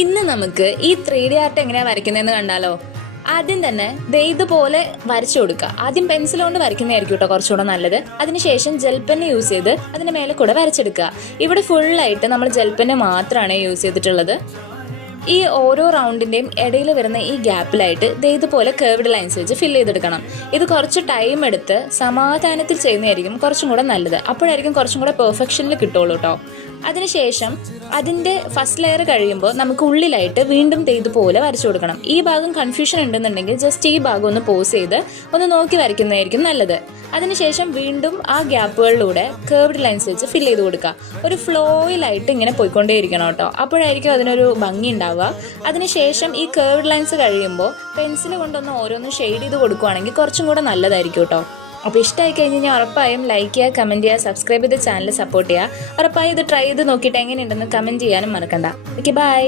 ഇന്ന് നമുക്ക് ഈ 3D ആർട്ട് എങ്ങനെയാണ് വരയ്ക്കുന്നതെന്ന് കണ്ടാലോ. ആദ്യം തന്നെ ഇതുപോലെ വരച്ചു കൊടുക്കുക. ആദ്യം പെൻസിൽ കൊണ്ട് വരയ്ക്കുന്നതായിരിക്കും കേട്ടോ കുറച്ചുകൂടെ നല്ലത്. അതിനുശേഷം ജെൽപെന്ന് യൂസ് ചെയ്ത് അതിൻ്റെ മേലെ കൂടെ വരച്ചെടുക്കുക. ഇവിടെ ഫുള്ളായിട്ട് നമ്മൾ ജെൽപെന്ന് മാത്രമാണ് യൂസ് ചെയ്തിട്ടുള്ളത്. ഈ ഓരോ റൗണ്ടിൻ്റെയും ഇടയിൽ വരുന്ന ഈ ഗ്യാപ്പിലായിട്ട് ഇതുപോലെ കേർവ്ഡ് ലൈൻസ് വെച്ച് ഫില്ല് ചെയ്തെടുക്കണം. ഇത് കുറച്ച് ടൈം എടുത്ത് സമാധാനത്തിൽ ചെയ്യുന്നതായിരിക്കും കുറച്ചും കൂടെ നല്ലത്. അപ്പോഴായിരിക്കും കുറച്ചും കൂടെ പെർഫെക്ഷനിൽ കിട്ടുള്ളൂ കേട്ടോ. അതിനുശേഷം അതിൻ്റെ ഫസ്റ്റ് ലെയർ കഴിയുമ്പോൾ നമുക്ക് ഉള്ളിലായിട്ട് വീണ്ടും ഇതുപോലെ വരച്ചു കൊടുക്കണം. ഈ ഭാഗം കൺഫ്യൂഷൻ ഉണ്ടെന്നുണ്ടെങ്കിൽ ജസ്റ്റ് ഈ ഭാഗം ഒന്ന് പോസ് ചെയ്ത് ഒന്ന് നോക്കി വരയ്ക്കുന്നതായിരിക്കും നല്ലത്. അതിനുശേഷം വീണ്ടും ആ ഗ്യാപ്പുകളിലൂടെ കേർവ്ഡ് ലൈൻസ് വെച്ച് ഫില്ല് ചെയ്ത് കൊടുക്കുക. ഒരു ഫ്ലോയിലായിട്ട് ഇങ്ങനെ പോയിക്കൊണ്ടേയിരിക്കണം കേട്ടോ. അപ്പോഴായിരിക്കും അതിനൊരു ഭംഗി ഉണ്ടാവുക. അതിനുശേഷം ഈ കേർവ്ഡ് ലൈൻസ് കഴിയുമ്പോൾ പെൻസിൽ കൊണ്ടൊന്ന് ഓരോന്ന് ഷെയ്ഡ് ചെയ്ത് കൊടുക്കുകയാണെങ്കിൽ കുറച്ചും കൂടെ നല്ലതായിരിക്കും കേട്ടോ. അപ്പോൾ ഇഷ്ടമായി കഴിഞ്ഞ് കഴിഞ്ഞാൽ ഉറപ്പായും ലൈക്ക് ചെയ്യുക, കമൻറ്റ് ചെയ്യുക, സബ്സ്ക്രൈബ് ചെയ്ത് ചാനൽ സപ്പോർട്ട് ചെയ്യുക. ഉറപ്പായും ഇത് ട്രൈ ചെയ്ത് നോക്കിയിട്ട് എങ്ങനെയുണ്ടെന്ന് കമൻറ്റ് ചെയ്യാനും മറക്കണ്ട. Okay, by.